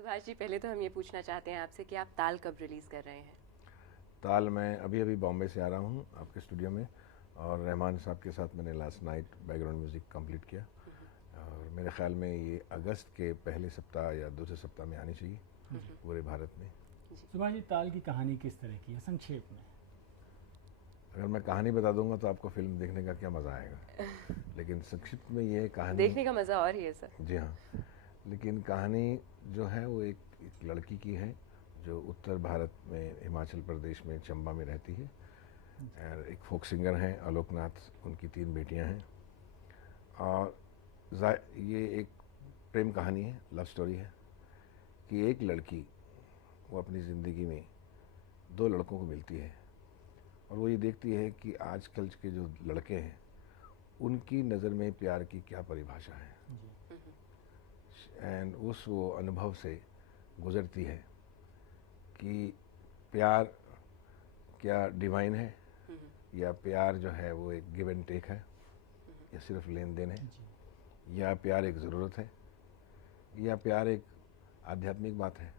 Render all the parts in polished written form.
सुभाष जी, पहले तो हम ये पूछना चाहते हैं आपसे कि आप ताल कब रिलीज़ कर रहे हैं? ताल मैं अभी अभी बॉम्बे से आ रहा हूँ आपके स्टूडियो में, और रहमान साहब के साथ मैंने last night background music complete किया, और मेरे ख्याल में ये अगस्त के पहले सप्ताह या दूसरे सप्ताह में आनी चाहिए पूरे भारत में। सुभाष जी, ताल की कहानी किस तरह की है, संक्षेप में? अगर मैं कहानी बता दूंगा तो आपको फिल्म देखने का क्या मज़ा आएगा, लेकिन संक्षिप्त में ये कहानी देखने का मज़ा और ही है सर। जी हाँ, लेकिन कहानी जो है वो एक लड़की की है जो उत्तर भारत में हिमाचल प्रदेश में चंबा में रहती है, और एक फोक सिंगर हैं आलोकनाथ, उनकी 3 बेटियां हैं, और ये एक प्रेम कहानी है, लव स्टोरी है कि एक लड़की वो अपनी ज़िंदगी में 2 लड़कों को मिलती है, और वो ये देखती है कि आजकल के जो लड़के हैं उनकी नज़र में प्यार की क्या परिभाषा है, एंड उस वो अनुभव से गुज़रती है कि प्यार क्या डिवाइन है, या प्यार जो है वो एक गिव एंड टेक है, या सिर्फ लेन देन है, या प्यार एक ज़रूरत है, या प्यार एक आध्यात्मिक बात है।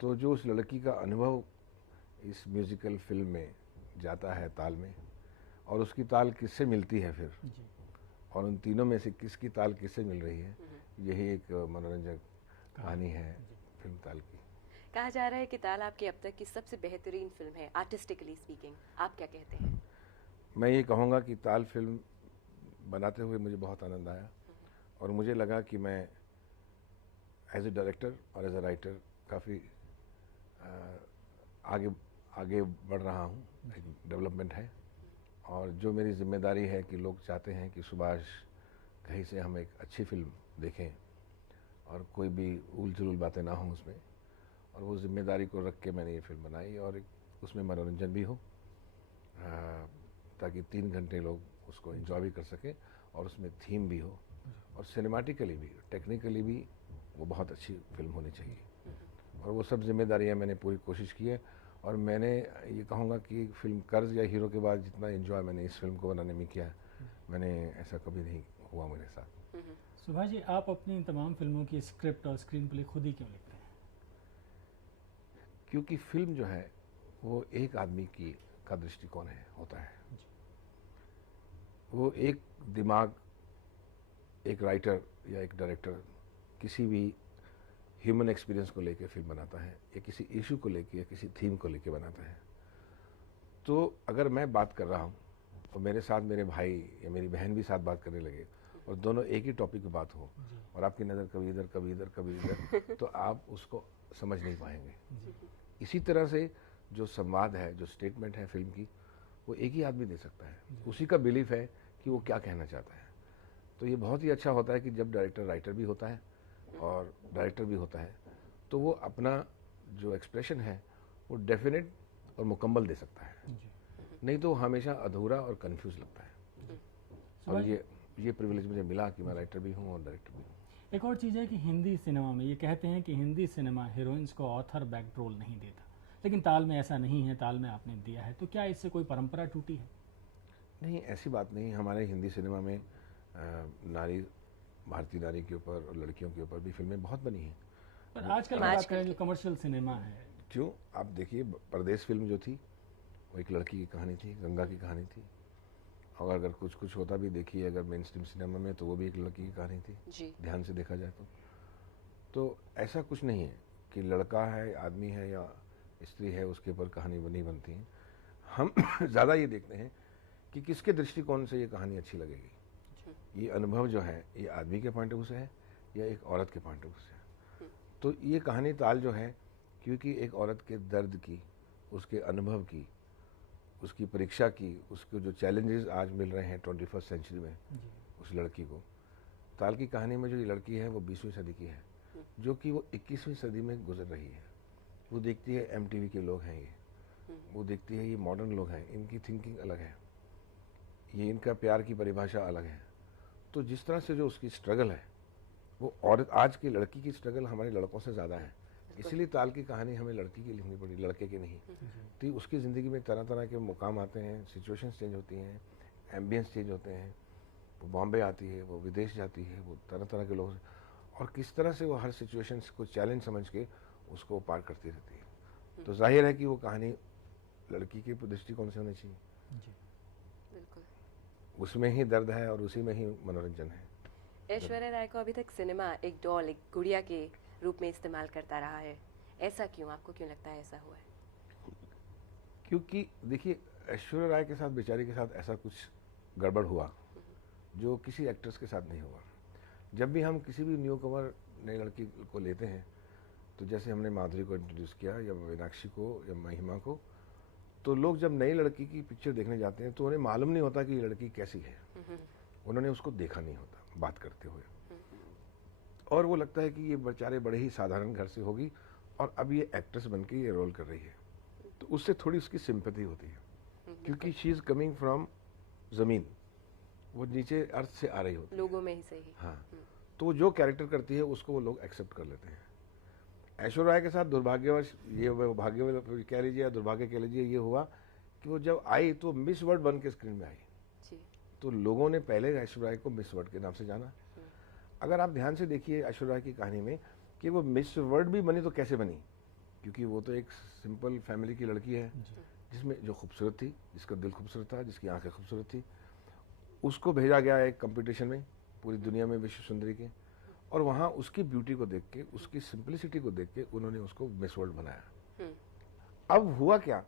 तो जो उस लड़की का अनुभव इस म्यूज़िकल फिल्म में जाता है ताल में, और उसकी ताल किससे मिलती है फिर, और उन तीनों में से किसकी ताल किससे मिल रही है, यही एक मनोरंजक कहानी है फिल्म ताल की। कहा जा रहा है कि ताल आपकी अब तक की सबसे बेहतरीन फिल्म है, आर्टिस्टिकली स्पीकिंग। आप क्या कहते हैं? मैं ये कहूँगा कि ताल फिल्म बनाते हुए मुझे बहुत आनंद आया, और मुझे लगा कि मैं एज ए डायरेक्टर और एज ए राइटर काफ़ी आगे बढ़ रहा हूँ, एक डेवलपमेंट है, और जो मेरी जिम्मेदारी है कि लोग चाहते हैं कि सुभाष कहीं से हम एक अच्छी फिल्म देखें और कोई भी उल जुलूल बातें ना हों उसमें, और वो जिम्मेदारी को रख के मैंने ये फिल्म बनाई, और उसमें मनोरंजन भी हो, ताकि 3 घंटे लोग उसको एंजॉय भी कर सकें, और उसमें थीम भी हो, और सिनेमाटिकली भी, टेक्निकली भी वो बहुत अच्छी फिल्म होनी चाहिए, और वो सब जिम्मेदारियां मैंने पूरी कोशिश की है। और मैंने ये कहूँगा कि फिल्म कर्ज या हीरो के बाद जितना एंजॉय मैंने इस फिल्म को बनाने में किया, मैंने ऐसा कभी नहीं हुआ मेरे साथ। सुभाष जी, आप अपनी तमाम फिल्मों की स्क्रिप्ट और स्क्रीन प्ले खुद ही क्यों लिखते हैं? क्योंकि फिल्म जो है वो एक आदमी का दृष्टिकोण होता है। वो एक दिमाग, एक राइटर या एक डायरेक्टर किसी भी ह्यूमन एक्सपीरियंस को लेकर फिल्म बनाता है, या किसी इशू को लेकर या किसी थीम को लेकर बनाता है। तो अगर मैं बात कर रहा हूँ और मेरे साथ मेरे भाई या मेरी बहन भी साथ बात करने लगे, और दोनों एक ही टॉपिक पे बात हो, और आपकी नज़र कभी इधर कभी इधर कभी इधर, तो आप उसको समझ नहीं पाएंगे। इसी तरह से जो संवाद है, जो स्टेटमेंट है फिल्म की, वो एक ही आदमी दे सकता है, उसी का बिलीफ है कि वो क्या कहना चाहता है। तो ये बहुत ही अच्छा होता है कि जब डायरेक्टर राइटर भी होता है और डायरेक्टर भी होता है, तो वो अपना जो एक्सप्रेशन है वो डेफिनेट और मुकम्मल दे सकता है, नहीं तो हमेशा अधूरा और कंफ्यूज लगता है। और ये प्रिविलेज मुझे मिला कि मैं राइटर भी हूँ और डायरेक्टर भी हूँ। एक और चीज़ है कि हिंदी सिनेमा में ये कहते हैं कि हिंदी सिनेमा हीरोइंस को ऑथर बैक रोल नहीं देता, लेकिन ताल में ऐसा नहीं है, ताल में आपने दिया है, तो क्या इससे कोई परंपरा टूटी है? नहीं, ऐसी बात नहीं। हमारे हिंदी सिनेमा में भारतीय नारी के ऊपर और लड़कियों के ऊपर भी फिल्में बहुत बनी हैं। पर आजकल की बात करें जो कमर्शियल सिनेमा है, क्यों, आप देखिए परदेश फिल्म जो थी वो एक लड़की की कहानी थी, गंगा की कहानी थी, और अगर कुछ कुछ होता भी देखिए अगर मेन स्ट्रीम सिनेमा में, तो वो भी एक लड़की की कहानी थी जी। ध्यान से देखा जाए तो ऐसा कुछ नहीं है कि लड़का है, आदमी है या स्त्री है, उसके ऊपर कहानी नहीं बनती है। हम ज़्यादा ये देखते हैं कि किसके दृष्टिकोण से ये कहानी अच्छी लगेगी, ये अनुभव जो है ये आदमी के पॉइंट ऑफ व्यू से है या एक औरत के पॉइंट ऑफ व्यू से है। तो ये कहानी ताल जो है, क्योंकि एक औरत के दर्द की, उसके अनुभव की, उसकी परीक्षा की, उसके जो चैलेंजेस आज मिल रहे हैं 21st सेंचुरी में उस लड़की को, ताल की कहानी में जो ये लड़की है वो 20वीं सदी की है, जो कि वो 21वीं सदी में गुजर रही है। वो देखती है MTV के लोग हैं, वो देखती है ये मॉडर्न लोग हैं, इनकी थिंकिंग अलग है, ये इनका प्यार की परिभाषा अलग है। तो जिस तरह से जो उसकी स्ट्रगल है वो, और आज की लड़की की स्ट्रगल हमारे लड़कों से ज़्यादा है, इसलिए ताल की कहानी हमें लड़की की लिखनी पड़ी, लड़के की नहीं। तो उसकी ज़िंदगी में तरह तरह के मुकाम आते हैं, सिचुएशंस चेंज होती हैं, एम्बियंस चेंज होते हैं, वो बॉम्बे आती है, वो विदेश जाती है, वो तरह तरह के लोग, और किस तरह से वो हर सिचुएशन को चैलेंज समझ के उसको पार करती रहती है। तो जाहिर है कि वो कहानी लड़की के दृष्टिकोण से होनी चाहिए। बिल्कुल, उसमें ही दर्द है और उसी में ही मनोरंजन है। ऐश्वर्या राय को अभी तक सिनेमा एक डॉल, एक गुड़िया के रूप में इस्तेमाल करता रहा है, ऐसा क्यों? आपको क्यों लगता है ऐसा हुआ है? क्योंकि देखिए, ऐश्वर्या राय के साथ, बेचारी के साथ ऐसा कुछ गड़बड़ हुआ जो किसी एक्ट्रेस के साथ नहीं हुआ। जब भी हम किसी भी न्यू कमर नई लड़की को लेते हैं, तो जैसे हमने माधुरी को इंट्रोड्यूस किया या मीनाक्षी को या महिमा को, तो लोग जब नई लड़की की पिक्चर देखने जाते हैं तो उन्हें मालूम नहीं होता कि ये लड़की कैसी है, उन्होंने उसको देखा नहीं होता बात करते हुए, और वो लगता है कि ये बेचारे बड़े ही साधारण घर से होगी और अब ये एक्ट्रेस बन के ये रोल कर रही है, तो उससे थोड़ी उसकी सिंपैथी होती है, क्योंकि शी इज कमिंग फ्रॉम जमीन, वो नीचे अर्थ से आ रही होती है, लोगों में ही सही। हाँ, तो जो कैरेक्टर करती है उसको वो लोग एक्सेप्ट कर लेते हैं। ऐश्वर्या राय के साथ दुर्भाग्यवश, ये भाग्य कह लीजिए या दुर्भाग्य कह लीजिए, ये हुआ कि वो जब आई तो मिस वर्ल्ड बन के स्क्रीन में आई जी। तो लोगों ने पहले ऐश्वर्या राय को मिस वर्ल्ड के नाम से जाना। अगर आप ध्यान से देखिए ऐश्वर्या राय की कहानी में कि वो मिस वर्ल्ड भी बनी तो कैसे बनी, क्योंकि वो तो एक सिंपल फैमिली की लड़की है जिसमें जो खूबसूरत थी, जिसका दिल खूबसूरत था, जिसकी आंखें खूबसूरत थी, उसको भेजा गया एक कंपटीशन में पूरी दुनिया में विश्व सुंदरी के, और वहाँ उसकी ब्यूटी को देख के, उसकी सिंपलिसिटी को देख के उन्होंने उसको मिस वर्ल्ड बनाया। अब हुआ क्या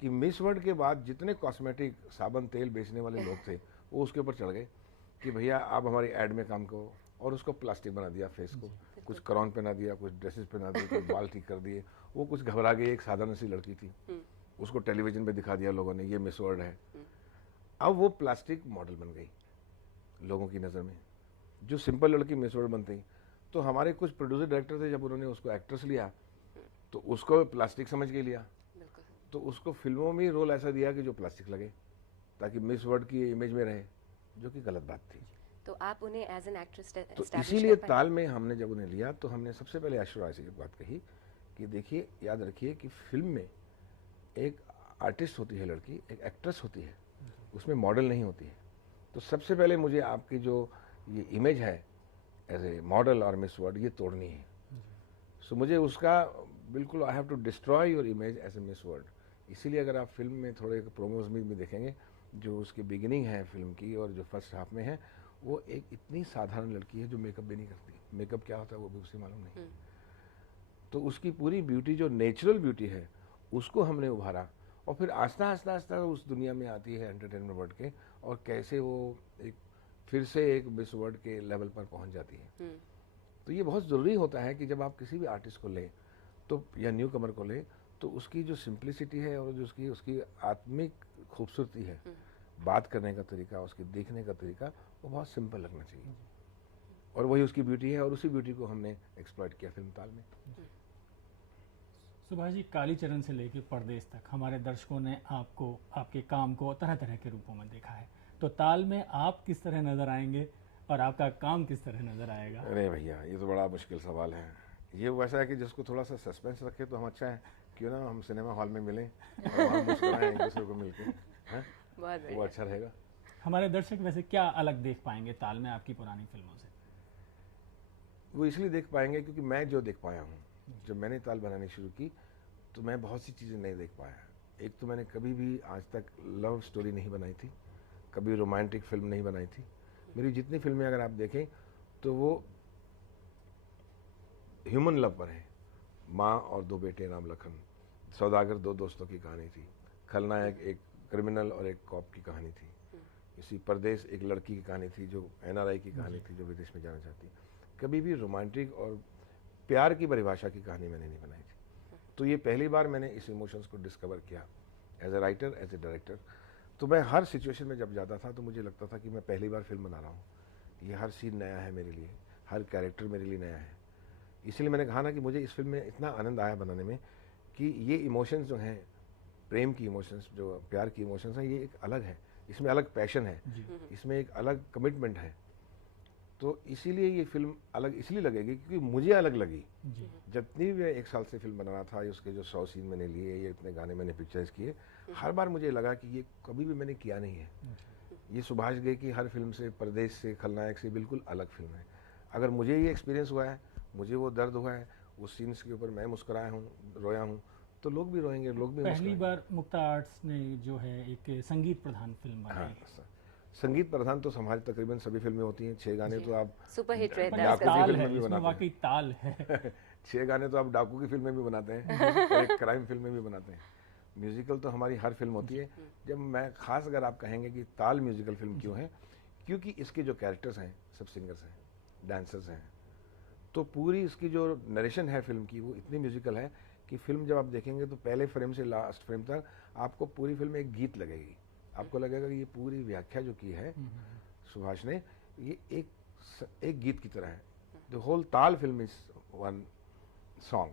कि मिस वर्ल्ड के बाद जितने कॉस्मेटिक, साबुन, तेल बेचने वाले लोग थे वो उसके ऊपर चढ़ गए कि भैया आप हमारी एड में काम करो, और उसको प्लास्टिक बना दिया फेस को, कुछ करौन पहना दिया, कुछ ड्रेसेस पहना दिए, कुछ बाल ठीक कर दिए। वो कुछ घबरा गई, एक साधारण सी लड़की थी, उसको टेलीविजन पे दिखा दिया लोगों ने, ये मिस वर्ल्ड है। अब वो प्लास्टिक मॉडल बन गई लोगों की नज़र में, जो सिंपल लड़की मिस वर्ल्ड बनती। तो हमारे कुछ प्रोड्यूसर डायरेक्टर थे, जब उन्होंने उसको एक्ट्रेस लिया तो उसको प्लास्टिक समझ के लिया, तो उसको फिल्मों में रोल ऐसा दिया कि जो प्लास्टिक लगे, ताकि मिस वर्ल्ड की इमेज में रहे, जो कि गलत बात थी। तो आप उन्हें एज एन एक्ट्रेस तो इसीलिए ताल में हमने जब उन्हें लिया तो हमने सबसे पहले ऐश्वर्या राय से एक बात कही कि देखिए, याद रखिए कि फिल्म में एक आर्टिस्ट होती है लड़की, एक एक्ट्रेस होती है, उसमें मॉडल नहीं होती है। तो सबसे पहले मुझे आपकी जो ये इमेज है एज ए मॉडल और मिस वर्ल्ड, ये तोड़नी है। सो मुझे उसका बिल्कुल, I have to destroy your image as a Miss World. इसीलिए अगर आप फिल्म में थोड़े प्रोमोज में भी देखेंगे, जो उसकी बिगिनिंग है फिल्म की और जो फर्स्ट हाफ में है, वो एक इतनी साधारण लड़की है जो मेकअप भी नहीं करती। मेकअप क्या होता है वो भी उसे मालूम नहीं। तो उसकी पूरी ब्यूटी, जो नेचुरल ब्यूटी है, उसको हमने उभारा, और फिर आस्ता आस्ता आस्ता उस दुनिया में आती है एंटरटेनमेंट वर्ल्ड के, और कैसे वो एक फिर से एक मिस वर्ल्ड के लेवल पर पहुंच जाती है। तो ये बहुत ज़रूरी होता है कि जब आप किसी भी आर्टिस्ट को लें तो, या न्यू कमर को लें, तो उसकी जो सिंप्लिसिटी है और जो उसकी आत्मिक खूबसूरती है, बात करने का तरीका, उसकी देखने का तरीका, वो बहुत सिंपल लगना चाहिए, और वही उसकी ब्यूटी है, और उसी ब्यूटी को हमने एक्सप्लॉइट किया फिल्म ताल में। सुभाष जी, कालीचरण से लेकर परदेश तक हमारे दर्शकों ने आपको, आपके काम को तरह तरह के रूपों में देखा है, तो ताल में आप किस तरह नजर आएंगे और आपका काम किस तरह नजर आएगा? अरे भैया, ये तो बड़ा मुश्किल सवाल है। ये वैसा है कि जिसको थोड़ा सा सस्पेंस रखे तो हम अच्छा है, क्यों ना हम सिनेमा हॉल में मिलें और वहाँ मुस्कुराएं एक दूसरे को मिलकर, वो अच्छा रहेगा। हमारे दर्शक वैसे क्या अलग देख पाएंगे ताल में आपकी पुरानी फिल्मों से? वो इसलिए देख पाएंगे क्योंकि मैं जो देख पाया हूँ, जब मैंने ताल बनानी शुरू की तो मैं बहुत सी चीज़ें नहीं देख पाया। एक तो मैंने कभी भी आज तक लव स्टोरी नहीं बनाई थी, कभी रोमांटिक फिल्म नहीं बनाई थी। मेरी जितनी फिल्में अगर आप देखें तो वो ह्यूमन लव पर है। माँ और दो बेटे राम लखन, सौदागर दो दोस्तों की कहानी थी, खलनायक एक क्रिमिनल और एक कॉप की कहानी थी, इसी परदेश एक लड़की की कहानी थी जो NRI की कहानी थी जो विदेश में जाना चाहती। कभी भी रोमांटिक और प्यार की परिभाषा की कहानी मैंने नहीं बनाई थी। तो ये पहली बार मैंने इस इमोशंस को डिस्कवर किया as a writer, as a director. तो मैं हर सिचुएशन में जब जाता था तो मुझे लगता था कि मैं पहली बार फिल्म बना रहा हूँ, ये हर सीन नया है मेरे लिए, हर कैरेक्टर मेरे लिए नया है। इसलिए मैंने कहा ना कि मुझे इस फिल्म में इतना आनंद आया बनाने में कि ये इमोशंस जो हैं, प्रेम की इमोशंस, जो प्यार की इमोशंस हैं, ये एक अलग है, इसमें अलग पैशन है, इसमें एक अलग कमिटमेंट है। तो इसीलिए ये फिल्म अलग इसलिए लगेगी क्योंकि मुझे अलग लगी। जितनी भी 1 साल से फिल्म बना रहा था, उसके जो 100 सीन मैंने लिए, ये इतने गाने मैंने पिक्चर्स किए, हर बार मुझे लगा कि ये कभी भी मैंने किया नहीं है। ये सुभाष घई की हर फिल्म से, परदेश से, खलनायक से बिल्कुल अलग फिल्म है। अगर मुझे ये एक्सपीरियंस हुआ है, मुझे वो दर्द हुआ है, उस सीन्स के ऊपर मैं मुस्कुराया हूँ, रोया हूँ, तो लोग भी रोएंगे, लोग भी पहली बार मुक्ता आर्ट्स ने जो है एक संगीत प्रधान फिल्म बनाई। हाँ, संगीत प्रधान तो हमारी तकरीबन सभी फिल्में होती हैं। 6 गाने तो आप सुपर हिट रहता है, डाकू की फिल्म में भी बनाते वाकई ताल है। 6 गाने तो आप डाकू की फिल्म में भी बनाते हैं और एक क्राइम फिल्म में भी बनाते हैं। म्यूजिकल तो हमारी हर फिल्म होती है। जब मैं खास अगर आप कहेंगे कि ताल म्यूजिकल फिल्म क्यों है, क्योंकि इसके जो कैरेक्टर्स हैं सब सिंगर्स हैं, डांसर्स हैं, तो पूरी इसकी जो नरेशन है फिल्म की वो इतनी म्यूजिकल है कि फिल्म जब आप देखेंगे तो पहले फ्रेम से लास्ट फ्रेम तक आपको पूरी फिल्म में एक गीत लगेगी। आपको लगेगा कि ये पूरी व्याख्या जो की है सुभाष ने, ये एक गीत की तरह है। द होल ताल फिल्म इज वन सॉन्ग।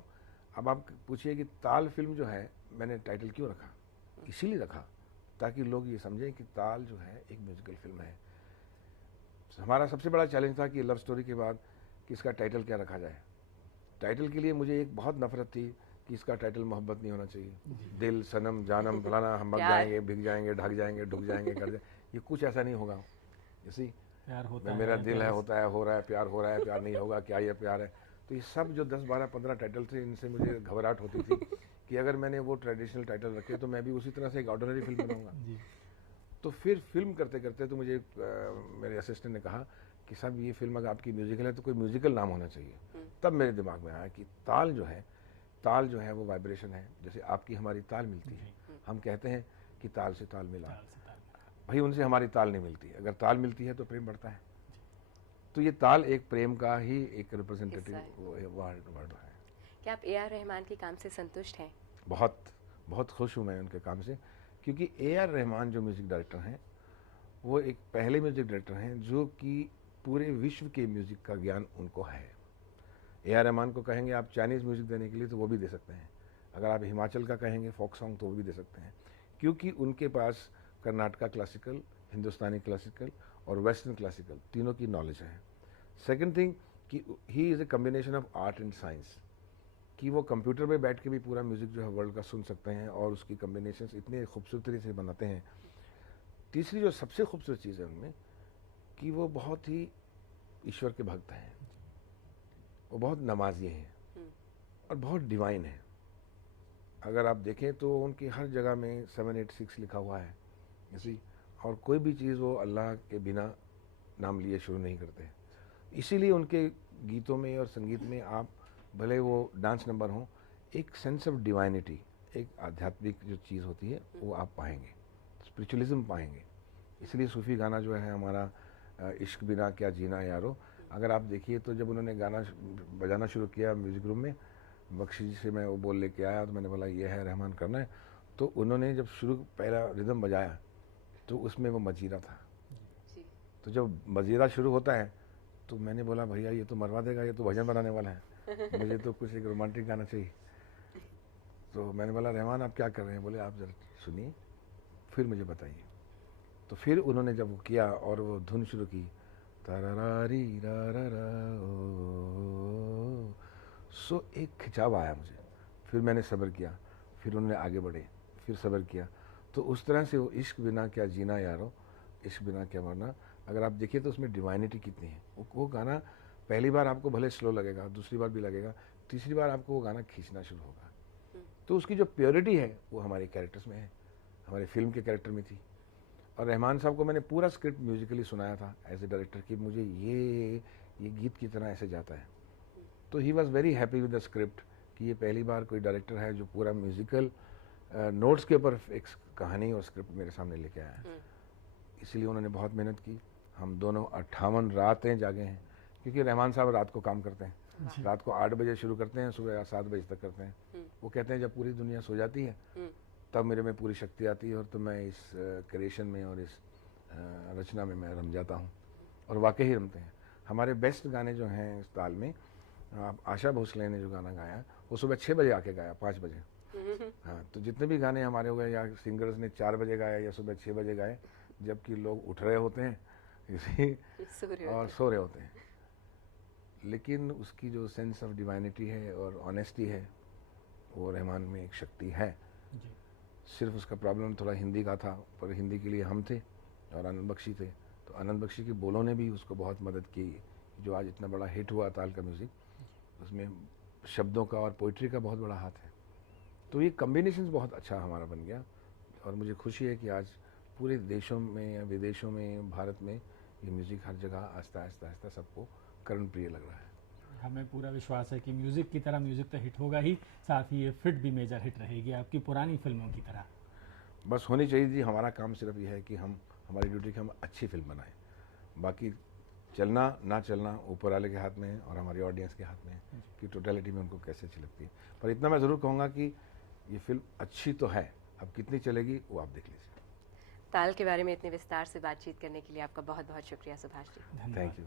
अब आप पूछिए कि ताल फिल्म जो है मैंने टाइटल क्यों रखा, इसीलिए रखा ताकि लोग ये समझें कि ताल जो है एक म्यूजिकल फिल्म है। हमारा सबसे बड़ा चैलेंज था कि लव स्टोरी के बाद कि इसका टाइटल क्या रखा जाए। टाइटल के लिए मुझे एक बहुत नफरत थी कि इसका टाइटल मोहब्बत नहीं होना चाहिए, दिल सनम जानम फलाना, हम मर जाएंगे, भिग जाएंगे, ढक जाएंगे, ढुक जाएंगे, कर जाएंगे, ये कुछ ऐसा नहीं होगा। इसी प्यार होता है, मेरा दिल है, होता है, हो रहा है, प्यार हो रहा है, प्यार नहीं होगा, क्या ये प्यार है। तो ये सब जो 10, 12, 15 टाइटल थे, इनसे मुझे घबराहट होती थी कि अगर मैंने वो ट्रेडिशनल टाइटल रखे तो मैं भी उसी तरह से एक ऑर्डिनरी फिल्म बनाऊंगा। तो फिर फिल्म करते करते तो मुझे मेरे असिस्टेंट ने कहा कि साहब ये फिल्म अगर आपकी म्यूजिकल है तो कोई म्यूजिकल नाम होना चाहिए। तब मेरे दिमाग में आया कि ताल जो है वो वाइब्रेशन है, जैसे आपकी हमारी ताल मिलती है। हम कहते हैं कि ताल से ताल मिला, भाई उनसे हमारी ताल नहीं मिलती। अगर ताल मिलती है तो प्रेम बढ़ता है। तो ये ताल एक प्रेम का ही एक रिप्रेजेंटेटिव वर्ड है। क्या आप ए आर रहमान के काम से संतुष्ट हैं? बहुत बहुत खुश हूँ मैं उनके काम से, क्योंकि ए आर रहमान जो म्यूजिक डायरेक्टर हैं वो एक पहले म्यूजिक डायरेक्टर हैं जो कि पूरे विश्व के म्यूजिक का ज्ञान उनको है। ए आर रहमान को कहेंगे आप चाइनीज़ म्यूजिक देने के लिए तो वो भी दे सकते हैं, अगर आप हिमाचल का कहेंगे फोक सॉन्ग तो वो भी दे सकते हैं, क्योंकि उनके पास कर्नाटका क्लासिकल, हिंदुस्तानी क्लासिकल और वेस्टर्न क्लासिकल तीनों की नॉलेज है। सेकंड थिंग कि he is a combination of art and science, कि वो कंप्यूटर में बैठ के भी पूरा म्यूज़िक जो है वर्ल्ड का सुन सकते हैं और उसकी कम्बिनेशंस इतने खूबसूरती से बनाते हैं। तीसरी जो सबसे खूबसूरत चीज़ है उनमें कि वो बहुत ही ईश्वर के भक्त हैं, वो बहुत नमाजी हैं और बहुत डिवाइन हैं। अगर आप देखें तो उनकी हर जगह में 786 लिखा हुआ है इसी, और कोई भी चीज़ वो अल्लाह के बिना नाम लिए शुरू नहीं करते। इसीलिए उनके गीतों में और संगीत में आप भले वो डांस नंबर हो, एक सेंस ऑफ डिवाइनिटी, एक आध्यात्मिक जो चीज़ होती है वो आप पाएंगे, स्पिरिचुअलिज्म पाएंगे। इसलिए सूफी गाना जो है हमारा इश्क बिना क्या जीना यारो, अगर आप देखिए तो जब उन्होंने गाना बजाना शुरू किया म्यूज़िक रूम में, बख्शी जी से मैं वो बोल लेके आया तो मैंने बोला ये है रहमान करना है, तो उन्होंने जब शुरू पहला रिदम बजाया तो उसमें वो मजीरा था। तो जब मजीरा शुरू होता है तो मैंने बोला भैया ये तो मरवा देगा, ये तो भजन बनाने वाला है, मुझे तो कुछ एक रोमांटिक गाना चाहिए। तो मैंने बोला रहमान आप क्या कर रहे हैं? बोले आप जरा सुनिए फिर मुझे बताइए। तो फिर उन्होंने जब वो किया और वो धुन शुरू की, तारारी रा रा रा ओ, सो एक खिंचाव आया मुझे। फिर मैंने सब्र किया, फिर उन्होंने आगे बढ़े, फिर सब्र किया। तो उस तरह से वो इश्क बिना क्या जीना यारो, इश्क बिना क्या मरना, अगर आप देखिए तो उसमें डिवाइनिटी कितनी है। वो गाना पहली बार आपको भले स्लो लगेगा, दूसरी बार भी लगेगा, तीसरी बार आपको वो गाना खींचना शुरू होगा। तो उसकी जो प्योरिटी है वो हमारे कैरेक्टर्स में है, हमारे फिल्म के कैरेक्टर में थी। और रहमान साहब को मैंने पूरा स्क्रिप्ट म्यूजिकली सुनाया था एज ए डायरेक्टर कि मुझे ये गीत की तरह ऐसे जाता है। तो he was very happy with the script कि ये पहली बार कोई डायरेक्टर है जो पूरा म्यूजिकल नोट्स के ऊपर एक कहानी और स्क्रिप्ट मेरे सामने लेके आया है। इसलिए उन्होंने बहुत मेहनत की। हम दोनों 58 रातें जागे हैं, क्योंकि रहमान साहब रात को काम करते हैं। रात को 8 बजे शुरू करते हैं, सुबह 7 बजे तक करते हैं। वो कहते हैं जब पूरी दुनिया सो जाती है तब मेरे में पूरी शक्ति आती है और तो मैं इस क्रिएशन में और इस रचना में मैं रम जाता हूँ। और वाकई ही रमते हैं। हमारे बेस्ट गाने जो हैं इस ताल में, आप आशा भोसले ने जो गाना गाया वो सुबह 6 बजे आके गाया, 5 बजे। हाँ, तो जितने भी गाने हमारे हो गए या सिंगर्स ने 4 बजे गाया या सुबह 6 बजे गाए, जबकि लोग उठ रहे होते हैं इसी और सो रहे होते हैं। लेकिन उसकी जो सेंस ऑफ डिवाइनिटी है और ऑनेस्टी है वो रहमान में एक शक्ति है। सिर्फ उसका प्रॉब्लम थोड़ा हिंदी का था, पर हिंदी के लिए हम थे और आनंद बख्शी थे। तो आनंद बख्शी के बोलों ने भी उसको बहुत मदद की जो आज इतना बड़ा हिट हुआ ताल का म्यूज़िक, उसमें शब्दों का और पोइट्री का बहुत बड़ा हाथ है। तो ये कॉम्बिनेशन बहुत अच्छा हमारा बन गया और मुझे खुशी है कि आज पूरे देशों में या विदेशों में, भारत में ये म्यूज़िक हर जगह आस्ता आस्ता आस्ता सबको कर्णप्रिय लग रहा है। हमें पूरा विश्वास है कि म्यूज़िक की तरह म्यूज़िक तो हिट होगा ही, साथ ही ये फिट भी मेजर हिट रहेगी आपकी पुरानी फिल्मों की तरह। बस होनी चाहिए जी। हमारा काम सिर्फ यह है कि हम, हमारी ड्यूटी कि हम अच्छी फिल्म बनाएं। बाकी चलना ना चलना ऊपर वाले के हाथ में है और हमारी ऑडियंस के हाथ में है कि टोटलिटी में उनको कैसे अच्छी लगती है। पर इतना मैं ज़रूर कहूँगा कि ये फिल्म अच्छी तो है, अब कितनी चलेगी वो आप देख लीजिए। ताल के बारे में इतने विस्तार से बातचीत करने के लिए आपका बहुत बहुत शुक्रिया सुभाष जी। Thank you.